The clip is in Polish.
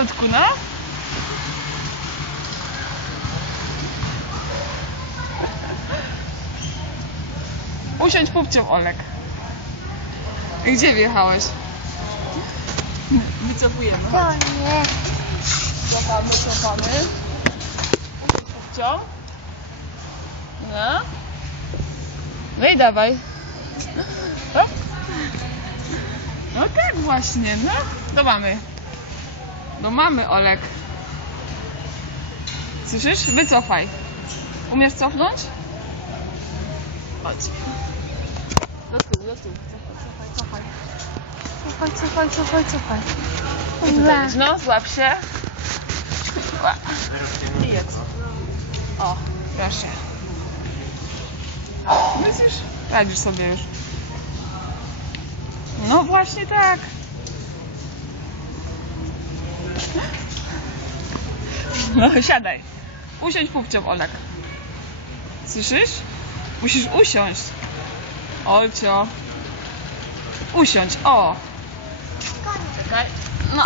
Powolutku, no. Usiądź pupcią, Olek. Gdzie wjechałeś? Wycofujemy. To nie. Cofamy. Usiądź pupcią. No. No i dawaj. Hop. No tak właśnie, no. Do mamy. Do mamy, Olek. Słyszysz? Wycofaj. Umiesz cofnąć? Chodź. Do tyłu. Cofaj. I tutaj idź, no, złap się. I jedz. O, proszę. Myślisz? Radzisz sobie już. No właśnie tak. No siadaj. Usiądź pupcią, Olek. Słyszysz? Musisz usiąść. Olcio. Usiądź, o. Czekaj. No.